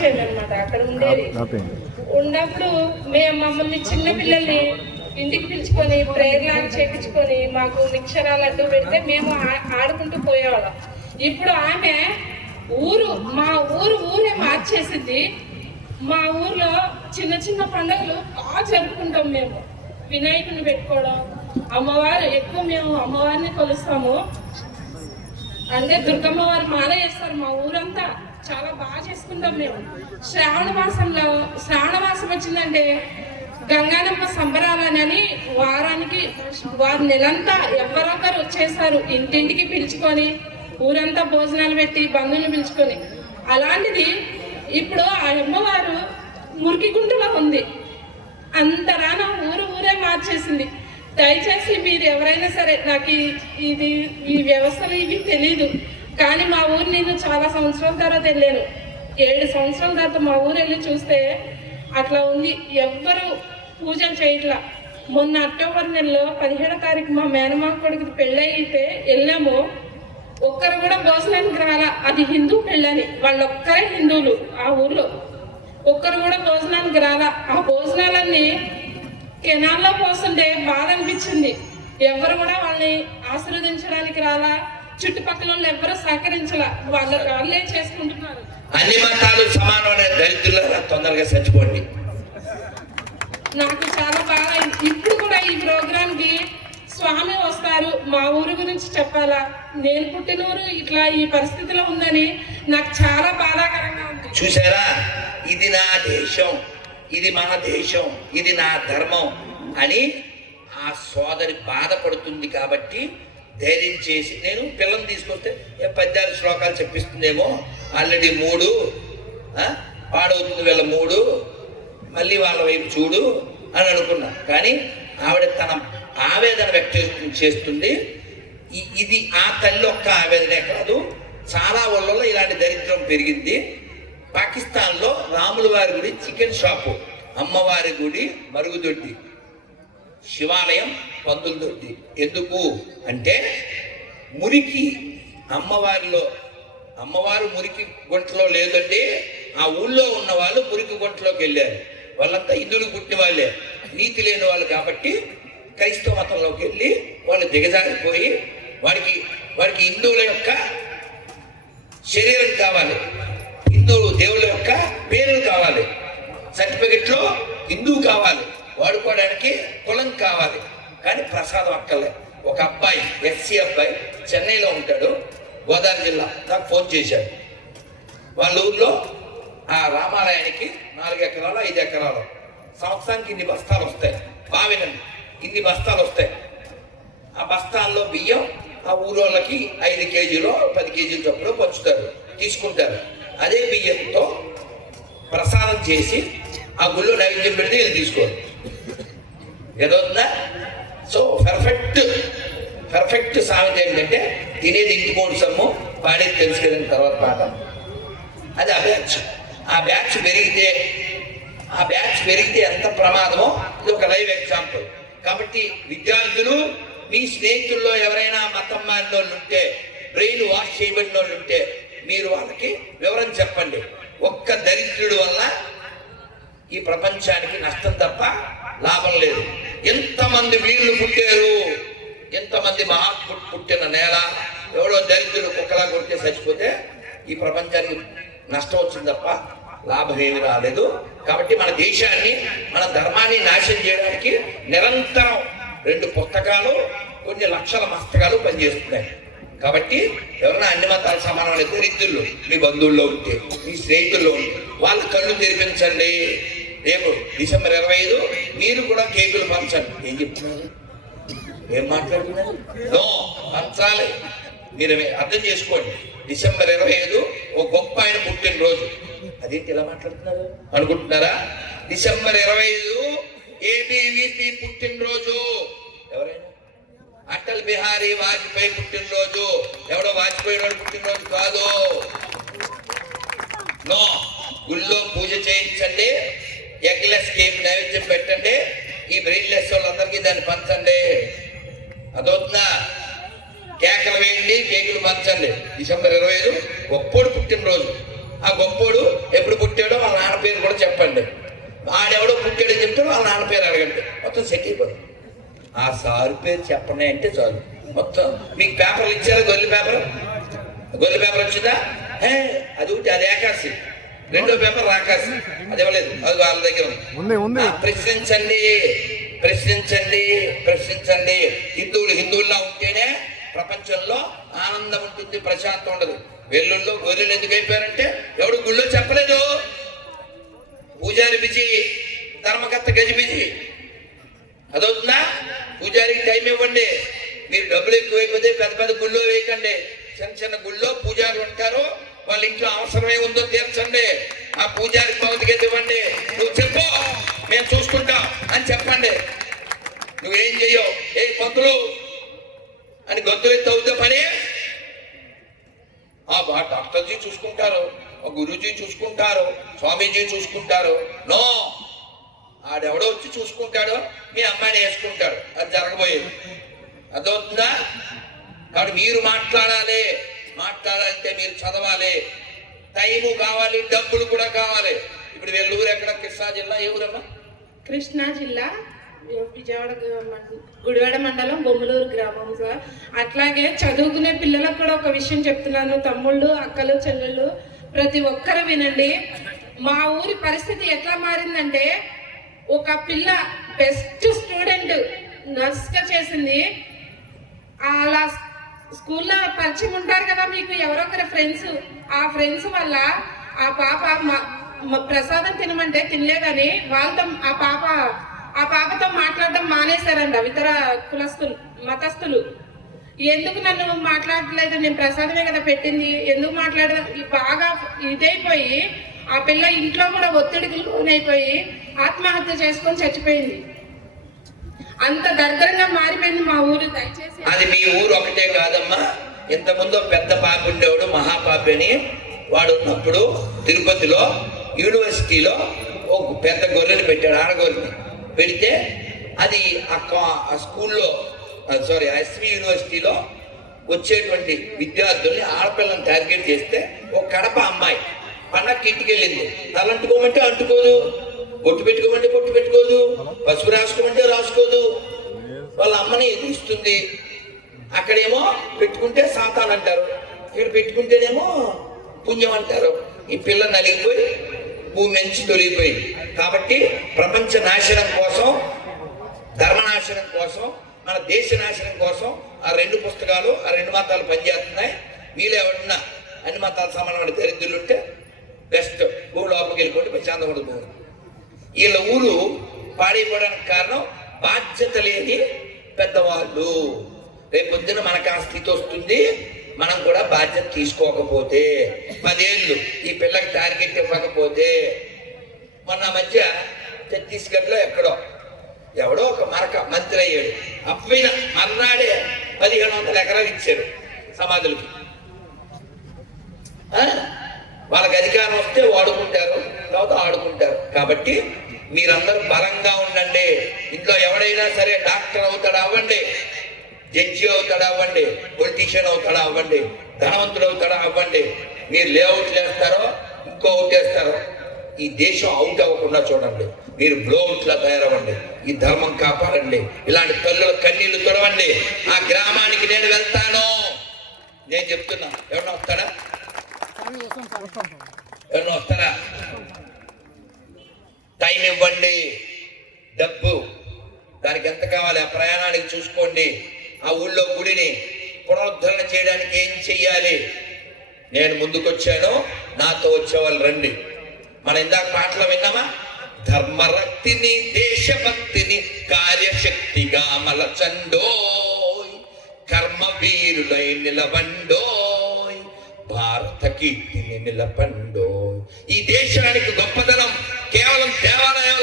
పంపించేదన్నమాట అక్కడ ఉండేది. ఉన్నప్పుడు మేము మమ్మల్ని చిన్న పిల్లల్ని ఇంటికి పిలుచుకొని ప్రేయర్ లాగా చేపించుకొని మాకు నిక్షరాలు అడ్డు పెడితే మేము ఆడుకుంటూ పోయేవాళ్ళం. ఇప్పుడు ఆమె ఊరు మా ఊరు ఊరే మార్చేసింది. మా ఊర్లో చిన్న చిన్న పండుగలు బాగా జరుపుకుంటాం మేము. వినాయకుని పెట్టుకోవడం అమ్మవారు ఎక్కువ మేము అమ్మవారిని కొలుస్తాము. అంటే దుర్గమ్మ వారు మాల చేస్తారు మా ఊరంతా. చాలా బాగా చేసుకుంటాం మేము. శ్రావణ మాసంలో శ్రావణ మాసం వచ్చిందంటే గంగానమ్మ సంబరాలని వారానికి వారి నెలంతా ఎవరొకరు వచ్చేసారు ఇంటింటికి పిలుచుకొని ఊరంతా భోజనాలు పెట్టి బంధువులు పిలుచుకొని. అలాంటిది ఇప్పుడు ఆ అమ్మవారు మురికి గుంటలో ఉంది. అంతరాన ఊరు ఊరే మార్చేసింది. దయచేసి మీరు ఎవరైనా సరే నాకు ఈ- ఇది ఈ వ్యవస్థలు ఇవి తెలీదు. కానీ మా ఊరు నేను చాలా సంవత్సరాల తర్వాత వెళ్ళాను. ఏడు సంవత్సరాల తర్వాత మా ఊరు వెళ్ళి చూస్తే అట్లా ఉంది. ఎవ్వరు పూజలు చేయట్లా. మొన్న అక్టోబర్ నెలలో పదిహేడో తారీఖు మా మేనమా కొడుకు పెళ్ళి అయితే వెళ్ళాము. ఒక్కరు కూడా భోజనానికి రాలా. అది హిందూ పెళ్ళని. వాళ్ళొక్కరే హిందువులు ఆ ఊర్లో. ఒక్కరు కూడా భోజనానికి రాలా. ఆ భోజనాలన్నీ కెనాల్లో పోస్తుంటే బాధ అనిపించింది. ఎవరు కూడా వాళ్ళని ఆశీర్వదించడానికి రాలా. చుట్టుపక్కల వాళ్ళు ఎవరు సహకరించలా. వాళ్ళ వాళ్ళే చేసుకుంటున్నారు? అన్ని మతాలు సమానమైన దళితులారా తొందరగా చచ్చిపోండి. నాకు చాలా బాగా ఇప్పుడు కూడా ఈ ప్రోగ్రామ్కి స్వామి వస్తారు. మా ఊరు గురించి చెప్పాలా? నేను పుట్టిన ఊరు ఇట్లా ఈ పరిస్థితిలో ఉందని నాకు చాలా బాధాకరంగా ఉంది. చూసారా? ఇది నా దేశం. ఇది మన దేశం. ఇది నా ధర్మం అని ఆ సోదరి బాధపడుతుంది కాబట్టి ధైర్యం చేసి నేను పిల్లల్ని తీసుకొస్తే పద్యాలు శ్లోకాలు చెప్పిస్తుందేమో. ఆల్రెడీ మూడు పాడవుతుంది వీళ్ళ మూడు. మళ్ళీ వాళ్ళ వైపు చూడు అని అనుకున్నా. కానీ ఆవిడ తన ఆవేదన వ్యక్తం చేస్తుంది. ఇది ఆ తల్లి ఒక్క ఆవేదనే కాదు. చాలా ఊళ్ళలో ఇలాంటి దరిద్రం పెరిగింది. పాకిస్తాన్లో రాముల వారి గుడి చికెన్ షాపు. అమ్మవారి గుడి మరుగుదొడ్డి. శివాలయం పందుల ఎందుకు అంటే మురికి అమ్మవారిలో అమ్మవారు మురికి గుంటలో లేదండి ఆ ఊళ్ళో ఉన్న వాళ్ళు మురికి గుంటలోకి వెళ్ళారు. వాళ్ళంతా హిందువులు పుట్టిన వాళ్ళే. నీతి లేని వాళ్ళు కాబట్టి క్రైస్తవ మతంలోకి వెళ్ళి వాళ్ళు దిగజారిపోయి వారికి వారికి హిందువుల యొక్క శరీరం కావాలి. హిందూ దేవుళ్ళ యొక్క పేర్లు కావాలి. సర్టిఫికెట్లో హిందూ కావాలి. వాడుకోవడానికి కులం కావాలి. కానీ ప్రసాదం అక్కర్లే. ఒక అబ్బాయి ఎస్సీ అబ్బాయి చెన్నైలో ఉంటాడు గోదావరి జిల్లా. నాకు ఫోన్ చేశాడు. వాళ్ళ ఊర్లో ఆ రామాలయానికి నాలుగు ఎకరాలు ఐదు ఎకరాలు. సంవత్సరానికి ఇన్ని బస్తాలు వస్తాయి. బావినండి ఇన్ని బస్తాలు వస్తాయి. ఆ బస్తాల్లో బియ్యం ఆ ఊరోళ్ళకి ఐదు కేజీలు పది కేజీల చొప్పున పంచుతారు తీసుకుంటారు. అదే బియ్యంతో ప్రసాదం చేసి ఆ గుళ్ళో నైవేద్యం పెడితే వీళ్ళు తీసుకోరు. ఏదవుతుందా? సో పర్ఫెక్ట్ పర్ఫెక్ట్ సామెత ఏంటంటే తినేది ఇంటి మూడు సమ్ము పాడేది తెలుసు తర్వాత మాట అది ఆ బ్యాచ్. ఆ బ్యాచ్ పెరిగితే ఆ బ్యాచ్ పెరిగితే ఎంత ప్రమాదమో ఇది ఒక లైవ్ ఎగ్జాంపుల్ కాబట్టి విద్యార్థులు మీ స్నేహితుల్లో ఎవరైనా మతం మారిన వాళ్ళు ఉంటే బ్రెయిన్ వాష్ చేయబడిన వాళ్ళు ఉంటే మీరు వాళ్ళకి వివరం చెప్పండి. ఒక్క దరిద్రుడు వల్ల ఈ ప్రపంచానికి నష్టం తప్ప లాభం లేదు. ఎంతమంది వీళ్ళు పుట్టారు? ఎంతమంది మహాత్ముడు పుట్టిన నేల? ఎవడో దరిద్రుడు కుక్కలా కొట్టే చచ్చిపోతే ఈ ప్రపంచానికి నష్టం వచ్చింది తప్ప లాభం ఏమి రాలేదు. కాబట్టి మన దేశాన్ని మన ధర్మాన్ని నాశనం చేయడానికి నిరంతరం రెండు పుస్తకాలు కొన్ని లక్షల మస్తకాలు పనిచేస్తున్నాయి. కాబట్టి ఎవరైనా అన్ని మతాల సమానమైన దరిద్రులు మీ బంధువుల్లో ఉంటే మీ స్నేహితుల్లో ఉంటే వాళ్ళ కళ్ళు తెరిపించండి. రేపు డిసెంబర్ ఇరవై ఐదు మీరు కూడా కేకులు పంచండి ఏం చెప్తున్నారు? ఏం మాట్లాడుతున్నారు? నో పంచాలి మీరు అర్థం చేసుకోండి. డిసెంబర్ ఇరవై ఐదు ఒక గొప్ప ఆయన పుట్టినరోజు. అదేంటి ఇలా మాట్లాడుతున్నారు? అనుకుంటున్నారా? డిసెంబర్ ఇరవై ఐదు ఏబీవీపీ పుట్టినరోజు. ఎవరైనా? అటల్ బిహారీ వాజ్పేయి పుట్టినరోజు. ఎవడో వాజ్పేయి వాడు పుట్టినరోజు కాదు. నో గుళ్ళో పూజ చేయించండి. ఎగ్లెస్ కేక్ నైవేద్యం పెట్టండి. ఈ బ్రెయిన్లెస్ వాళ్ళందరికీ దాన్ని పంచండి. అదవుతుందా కేకలు వేయండి కేకులు పంచండి. డిసెంబర్ ఇరవై ఐదు గొప్పోడు పుట్టినరోజు. ఆ గొప్పోడు ఎప్పుడు పుట్టాడో ఆడెవడో పుట్టాడని చెప్తే వాళ్ళ నాన్న పేరు అడగండి. మొత్తం సెట్ అయిపోతుంది ఆ సారు పేరు చెప్పనే అంటే చాలు. మొత్తం. మీకు పేపర్లు ఇచ్చారా? గొల్లి పేపర్? గొల్లి పేపర్ వచ్చిందా? హే, అది ఒకటి అది ఏకాశి రెండో పేపర్ రాకాసి. అది ఇవ్వలేదు. అది వాళ్ళ దగ్గర ఉంది. ఉంది ప్రశ్నించండి. ప్రశ్నించండి. ప్రశ్నించండి. హిందువులు హిందువుల్లా ఉంటేనే ప్రపంచంలో ఆనందం ఉంటుంది ప్రశాంతం ఉండదు. వెల్లుల్లో గొర్రెలు ఎందుకు అయిపోయారంటే ఎవడు గుళ్ళో చెప్పలేదు. పూజారి బిజీ ధర్మకర్త గజి బిజీ. అదవుతుందా? పూజారికి టైం ఇవ్వండి. మీరు డబ్బులు ఎక్కువైపోతే పెద్ద పెద్ద గుళ్ళో వేయకండి. చిన్న చిన్న గుళ్ళో పూజారులు ఉంటారు. వాళ్ళ ఇంట్లో అవసరమే ఉందో తీర్చండి. ఆ పూజారి భౌతికత ఇవ్వండి నువ్వు చెప్పు. మేము చూసుకుంటాం అని చెప్పండి. నువ్వేం చెయ్యవు ఏ పంతులు! అని గొంతు ఎత్తి అవుతే పని? ఆ బా డాక్టర్జీ చూసుకుంటారు. ఆ గురూజీ చూసుకుంటారు. స్వామీజీ చూసుకుంటారు. నో! ఆడెవడో వచ్చి చూసుకుంటాడో మీ అమ్మాయిని వేసుకుంటాడు. అది జరగబోయేది. అర్థమవుతుందా? కాబట్టి మీరు మాట్లాడాలి. మాట్లాడాలంటే మీరు చదవాలి. టైము కావాలి డబ్బులు కూడా కావాలి. ఇప్పుడు వెల్లూరు ఎక్కడ? కృష్ణా జిల్లా ఏ ఊరమ్మా? కృష్ణా జిల్లా విజయవాడ గుడివాడ మండలం బొమ్మలూరు గ్రామం సార్. అట్లాగే చదువుకునే పిల్లలకు కూడా ఒక విషయం చెప్తున్నాను. తమ్ముళ్ళు అక్కలు చెల్లెళ్ళు ప్రతి ఒక్కరు వినండి. మా ఊరి పరిస్థితి ఎట్లా మారిందంటే ఒక పిల్ల బెస్ట్ స్టూడెంట్ నర్స్గా చేసింది. అలా స్కూల్లో పరిచయం ఉంటారు కదా మీకు ఎవరొకరు ఫ్రెండ్స్ ఆ ఫ్రెండ్స్ వల్ల ఆ పాప ప్రసాదం తినమంటే తినలేదని వాళ్ళతో ఆ పాప ఆ పాపతో మాట్లాడడం మానేశారంట ఇతర కులస్తులు మతస్థులు. ఎందుకు నన్ను మాట్లాడలేదు? నేను ప్రసాదమే కదా పెట్టింది. ఎందుకు మాట్లాడ బాగా ఇదైపోయి ఆ పిల్ల ఇంట్లో కూడా ఒత్తిడికి లోనైపోయి ఆత్మహత్య చేసుకొని చచ్చిపోయింది. అంత దరిద్రంగా మారిపోయింది అది మీ ఊరు ఒకటే కాదమ్మా. ఇంతకుముందు పెద్ద పాప ఉండేవాడు మహాపాపి అని. వాడు ఉన్నప్పుడు తిరుపతిలో యూనివర్సిటీలో ఒక పెద్ద గొర్రెని పెట్టాడు ఆడగొర్రెని. పెడితే అది ఆ ఆ స్కూల్లో సారీ ఎస్వి యూనివర్సిటీలో వచ్చేటువంటి విద్యార్థుల్ని ఆడపిల్లని టార్గెట్ చేస్తే ఒక కడప అమ్మాయి పండక్కి ఇంటికి వెళ్ళింది తలంటుకోమంటే అంటుకోదు బొట్టు పెట్టుకోమంటే బొట్టు పెట్టుకోదు పసుపు రాసుకోమంటే రాసుకోదు. వాళ్ళ అమ్మని ఎదురుస్తుంది. అక్కడేమో పెట్టుకుంటే సాతాన్ అంటారు. ఇక్కడ పెట్టుకుంటేనేమో పుణ్యం అంటారు. ఈ పిల్ల నలిగిపోయి భూమి నుంచి తొలిగిపోయింది కాబట్టి ప్రపంచ నాశనం కోసం ధర్మనాశనం కోసం మన దేశ నాశనం కోసం ఆ రెండు పుస్తకాలు ఆ రెండు మతాలు పనిచేస్తున్నాయి. మీలో ఎవరన్నా అన్ని మతాలు సమానమైన దరిద్రులు ఉంటే బెస్ట్ భూమి లోపలికి వెళ్ళిపోతే ప్రశాంతంగా భూమి వీళ్ళ ఊరు పాడైపోవడానికి కారణం బాధ్యత లేని పెద్దవాళ్ళు. రేపు మనకు ఆ స్థితి వస్తుంది మనం కూడా బాధ్యత తీసుకోకపోతే పదేళ్ళు ఈ పిల్లకి టార్గెట్ ఇవ్వకపోతే మొన్న మధ్య ఛత్తీస్గఢ్లో ఎక్కడో ఎవడో ఒక మరక మంత్రి అయ్యాడు. అప్పైన మర్నాడే పదిహేను వందల ఎకరాలు ఇచ్చారు సమాధులకి. వాళ్ళకి అధికారం వస్తే వాడుకుంటారు తర్వాత ఆడుకుంటారు. కాబట్టి మీరందరూ బలంగా ఉండండి. ఇంట్లో ఎవడైనా సరే డాక్టర్ అవుతాడు అవ్వండి. జడ్జి అవుతాడా అవ్వండి పొలిటీషియన్ అవుతాడా అవ్వండి ధనవంతుడు అవుతాడా అవ్వండి మీరు లేఅవుట్ చేస్తారో ఇంకో అవుట్ చేస్తారో ఈ దేశం అవుట్ అవ్వకుండా చూడండి. మీరు బ్లోట్లా తయారవ్వండి ఈ ధర్మం కాపాడండి ఇలాంటి తల్లుల కన్నీళ్ళు తొడవండి. ఆ గ్రామానికి నేను వెళ్తాను. నేను చెప్తున్నా ఎవరన్నా వస్తాడా ఎవరన్నా వస్తారా? టైం ఇవ్వండి. డబ్బు దానికి ఎంత కావాలి? ఆ ప్రయాణానికి చూసుకోండి. ఆ ఊళ్ళో గుడిని పునరుద్ధరణ చేయడానికి ఏం చెయ్యాలి? నేను ముందుకొచ్చాను. నాతో వచ్చేవాళ్ళు రండి. మన ఇందాక పాటలు విన్నామా? ధర్మరక్తిని దేశభక్తిని కార్యశక్తిగా మలచండోయ్. కర్మ వీరులై నిలబండోయ్ భారత కీర్తిని నిలబండోయ్ ఈ దేశానికి గొప్పదనం కేవలం దేవాలయం